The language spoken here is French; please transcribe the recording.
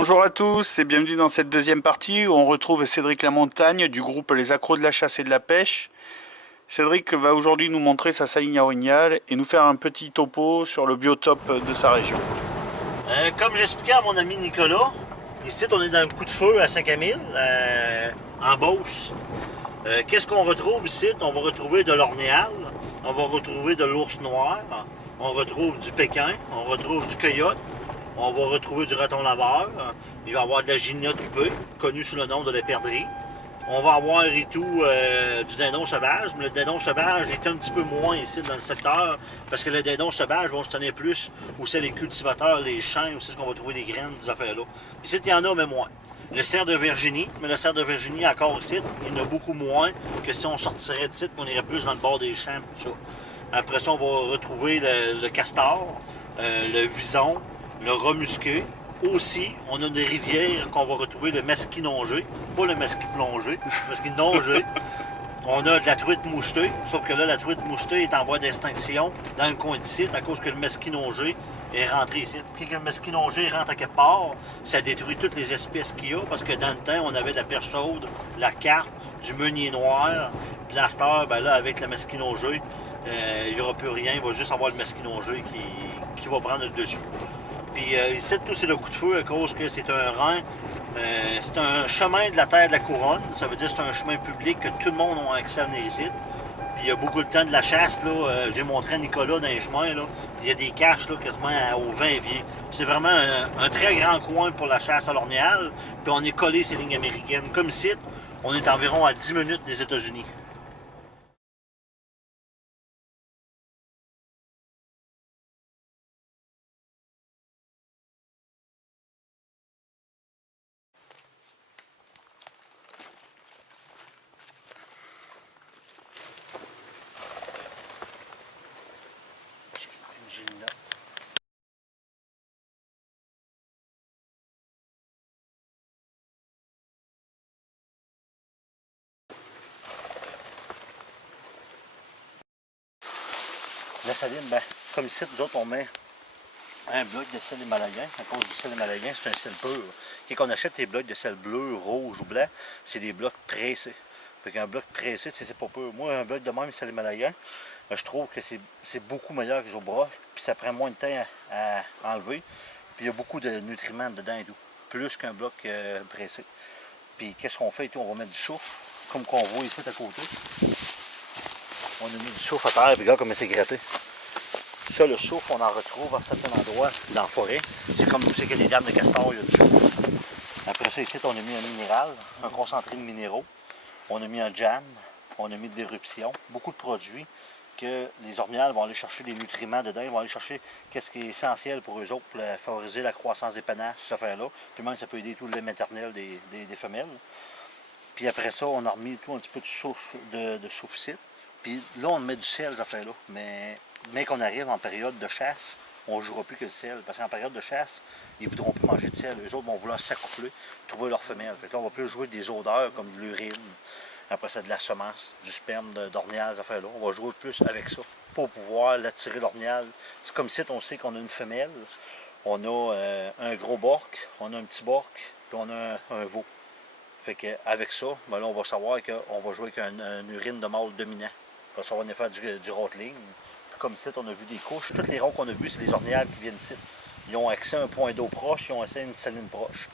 Bonjour à tous et bienvenue dans cette deuxième partie où on retrouve Cédric Lamontagne du groupe Les Accros de la Chasse et de la Pêche. Cédric va aujourd'hui nous montrer sa saline orignale et nous faire un petit topo sur le biotope de sa région. Comme j'expliquais à mon ami Nicolas, ici on est dans le coup de feu à Saint-Camille, en Beauce. Qu'est-ce qu'on retrouve ici? On va retrouver de l'ornéal, on va retrouver de l'ours noir, on retrouve du pékin, on retrouve du coyote, on va retrouver du raton laveur, il va y avoir de la gymnote huppée, connue sous le nom de la perdrix. On va avoir et tout du dindon sauvage, mais le dindon sauvage est un petit peu moins ici dans le secteur, parce que le dindon sauvage vont se tenir plus où c'est les cultivateurs, les champs, où c'est ce qu'on va trouver des graines, des affaires-là. Ici, il y en a, mais moins. Le cerf de Virginie, mais le cerf de Virginie, encore ici, il y en a beaucoup moins que si on sortirait d'ici, qu'on irait plus dans le bord des champs, tout ça. Après ça, on va retrouver le castor, le vison, le rat musqué. Aussi, on a des rivières qu'on va retrouver le mesquinongé, pas le mesquiplongé, le mesquinongé. On a de la truite mouchetée, sauf que là, la truite mouchetée est en voie d'extinction dans le coin d'ici à cause que le mesquinongé est rentré ici. Quand le mesquinongé rentre à quelque part, ça détruit toutes les espèces qu'il y a, parce que dans le temps, on avait de la perche chaude, la carpe, du meunier noir. Puis là, cette heure, ben là, avec le mesquinongé, il n'y aura plus rien, il va juste avoir le mesquinongé qui va prendre le dessus. Puis ici, tout c'est le coup de feu à cause que c'est un rang, c'est un chemin de la terre de la couronne. Ça veut dire que c'est un chemin public que tout le monde a accès à venir ici. Puis il y a beaucoup de temps de la chasse, là. J'ai montré à Nicolas dans les chemins, là. Il y a des caches, là, quasiment au 20 pieds. C'est vraiment un très grand coin pour la chasse à l'ornéal. Puis on est collé ces lignes américaines. Comme ici, on est environ à 10 minutes des États-Unis. La saline, ben, comme ici, nous autres, on met un bloc de sel himalayen. À cause du sel himalayen, c'est un sel pur. Quand on achète des blocs de sel bleu, rouge ou blanc, c'est des blocs pressés. Fait qu'un bloc pressé, c'est pas pur. Moi, un bloc de même sel himalayen, je trouve que c'est beaucoup meilleur que les autres broches. Puis ça prend moins de temps à enlever. Puis il y a beaucoup de nutriments dedans et tout. Plus qu'un bloc pressé. Puis qu'est-ce qu'on fait? On va mettre du soufre, comme qu'on voit ici à côté. On a mis du soufre à terre, puis regarde comment c'est gratté. Ça, le soufre, on en retrouve à certains endroits dans la forêt. C'est comme où c'est qu'il y a des dames de castor, il y a du soufre. Après ça, ici, on a mis un minéral, un concentré de minéraux. On a mis un jam, on a mis de l'éruption. Beaucoup de produits que les orniales vont aller chercher des nutriments dedans. Ils vont aller chercher ce qui est essentiel pour eux autres, pour favoriser la croissance des panaches, cette affaire-là. Puis même, ça peut aider tout le lait maternel des femelles. Puis après ça, on a remis tout un petit peu de soufre. Puis là, on met du sel, ces affaires-là. Mais qu'on arrive en période de chasse, on ne jouera plus que le sel. Parce qu'en période de chasse, ils ne voudront plus manger de sel. Eux autres vont vouloir s'accoupler, trouver leur femelle. Fait que là, on va plus jouer des odeurs comme de l'urine. Après ça, de la semence, du sperme, d'ornial, ces affaires-là. On va jouer plus avec ça pour pouvoir l'attirer l'ornial. C'est comme si on sait qu'on a une femelle. On a un gros bork, on a un petit bork, puis on a un veau. Fait qu'avec ça, ben là, on va savoir qu'on va jouer avec une urine de mâle dominant. Parce qu'on va faire du rotling. Comme ici, on a vu des couches. Toutes les ronds qu'on a vus, c'est les orniales qui viennent ici. Ils ont accès à un point d'eau proche, ils ont accès à une saline proche.